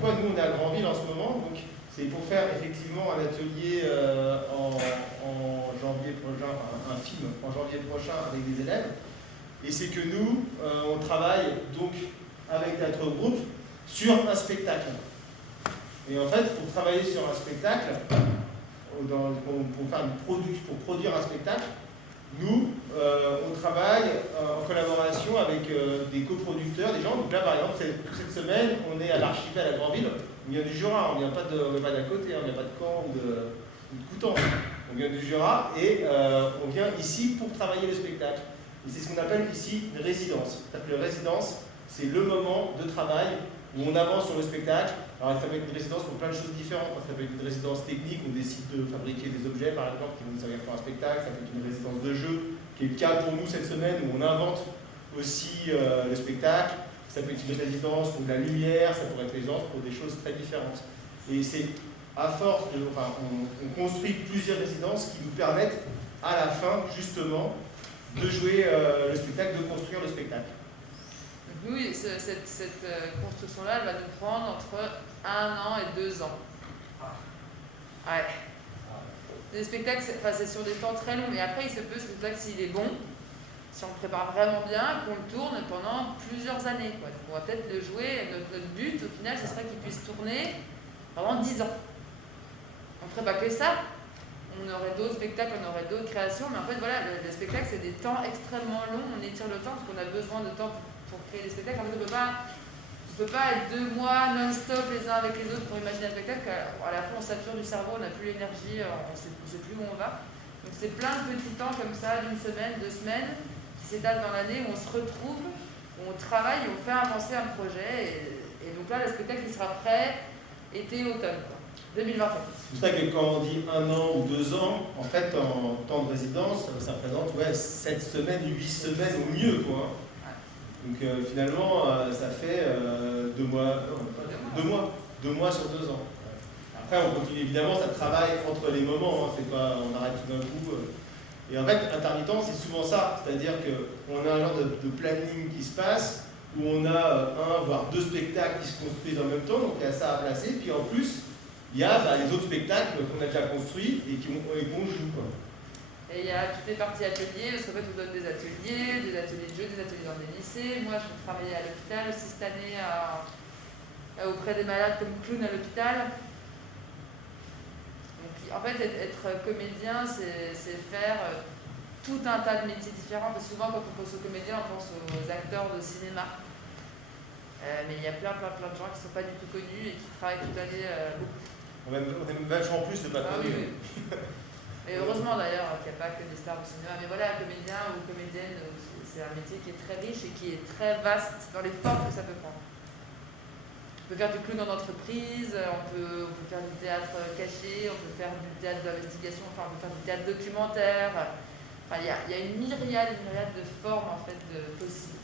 pourquoi nous on est à Granville en ce moment? Donc, c'est pour faire effectivement un atelier en janvier prochain, enfin, un film en janvier prochain avec des élèves. Et c'est que nous, on travaille donc avec notre groupe sur un spectacle. Et en fait, pour travailler sur un spectacle, pour produire un spectacle, nous, on travaille en collaboration avec des coproducteurs, des gens. Donc là, par exemple, cette semaine, on est à l'Archipel à Granville. On vient du Jura, on ne vient pas d'à côté, on ne vient pas de Caen ou de Coutances. On vient du Jura et on vient ici pour travailler le spectacle. Et c'est ce qu'on appelle ici une résidence. C'est-à-dire que la résidence, c'est le moment de travail où on avance sur le spectacle. Alors ça peut être une résidence pour plein de choses différentes. Ça peut être une résidence technique, on décide de fabriquer des objets par exemple qui vont nous servir pour un spectacle. Ça peut être une résidence de jeu, qui est le cas pour nous cette semaine où on invente aussi le spectacle. Ça peut être une résidence pour de la lumière, ça pourrait être une résidence pour des choses très différentes. Et c'est à force de... Enfin, on construit plusieurs résidences qui nous permettent à la fin justement de jouer le spectacle, de construire le spectacle. Oui, cette construction-là, elle va nous prendre entre 1 an et 2 ans. Ouais. Les spectacles, c'est sur des temps très longs, mais après, il se peut, ce spectacle, s'il est bon, si on le prépare vraiment bien, qu'on le tourne pendant plusieurs années. Quoi. Donc on va peut-être le jouer, notre but, au final, ce serait qu'il puisse tourner pendant 10 ans. On ne ferait pas que ça. On aurait d'autres spectacles, on aurait d'autres créations, mais en fait, voilà, le spectacle, c'est des temps extrêmement longs. On étire le temps parce qu'on a besoin de temps pour créer des spectacles. En fait, on ne peut pas être 2 mois non-stop les uns avec les autres pour imaginer un spectacle. À la fin, on sature du cerveau, on n'a plus l'énergie, on ne sait plus où on va. Donc, c'est plein de petits temps comme ça, d'une semaine, 2 semaines, qui s'étalent dans l'année, où on se retrouve, où on travaille, et on fait avancer un projet. Et donc là, le spectacle, il sera prêt été-automne. 2021. C'est pour ça que quand on dit 1 an ou 2 ans, en fait, en temps de résidence, ça représente 7 semaines, 8 semaines au mieux, quoi. Donc finalement, ça fait 2 mois, 2 mois sur 2 ans. Après, on continue évidemment, ça travaille entre les moments, hein, c'est pas, on arrête tout d'un coup. Et en fait, intermittent, c'est souvent ça, c'est-à-dire qu'on a un genre de planning qui se passe, où on a 1 voire 2 spectacles qui se construisent en même temps, donc il y a ça à placer, puis en plus, il y a les autres spectacles qu'on a déjà construits et qu'on joue. Quoi. Et il y a toutes les parties ateliers, parce qu'en fait on donne des ateliers de jeu, des ateliers dans des lycées. Moi je vais travailler à l'hôpital aussi cette année auprès des malades comme clown à l'hôpital. Donc en fait être comédien c'est faire tout un tas de métiers différents. Parce que souvent quand on pense aux comédiens on pense aux acteurs de cinéma. Mais il y a plein de gens qui ne sont pas du tout connus et qui travaillent toute l'année beaucoup. On aime vachement plus de pas connus. Oui. Et heureusement d'ailleurs qu'il n'y a pas que des stars du cinéma. Mais voilà, comédien ou comédienne, c'est un métier qui est très riche et qui est très vaste dans les formes que ça peut prendre. On peut faire du clown en entreprise, on peut faire du théâtre caché, on peut faire du théâtre d'investigation, enfin on peut faire du théâtre documentaire. Enfin, il y a une myriade de formes en fait possibles.